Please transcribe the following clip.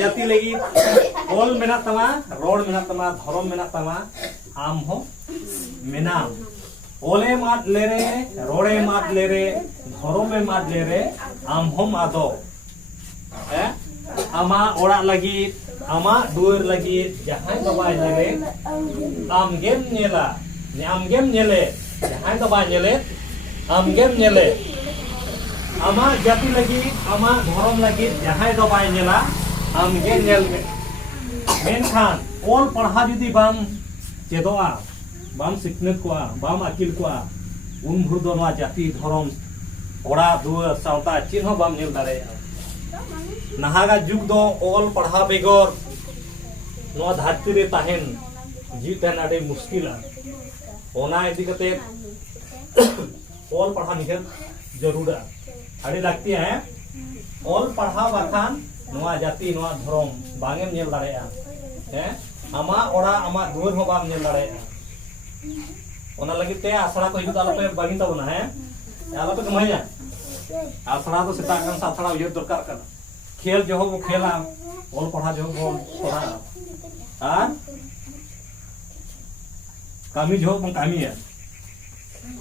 जाति लगी ओल मेना तमा रोड मेना तमा धर्म मेना तमा आम हो मेना ओले मात ले रे रोडे मात ले रे धर्म में मात ले रे आम हम आदो आमा ओड़ा लगी आमा दुर लगी जहां दबाई ले आम गेम नेला ने आम गेम नेले जहां दबाई नेले आम गेम नेले आमा जाति लगी आमा धर्म लगी जहां दबाई नेला आम गे नेल मेनखान ओल पढ़ा जुदी बाम चेदोआ बाम सिखनत को बाम अकिल को उन भुर दो नवा जाति धर्म ओड़ा दुआर सावता चिन्ह हो बाम नेल दारे नाहागा जुग दो ओल पढ़ा बेगर नवा धरती रे ताहेन जीतन आडे मुश्किल ओना इदी कते ओल पढ़ा निकल जरूर आडे लगती है ओल पढ़ा बाखान नवा जाति नवा धर्म बांगेम नेल दारेया हैं आमा ओड़ा आमा दुआर हो बाम नेल दारेया ओना लगी ते आसरा को हिजु ताला पे बागिन तबना है आला तो कमाया आसरा तो सेता kan साथरा उयर दरकार कर खेल जो हो वो खेला ओल पढ़ा जो हो पढ़ा और कामी जो हो कामी है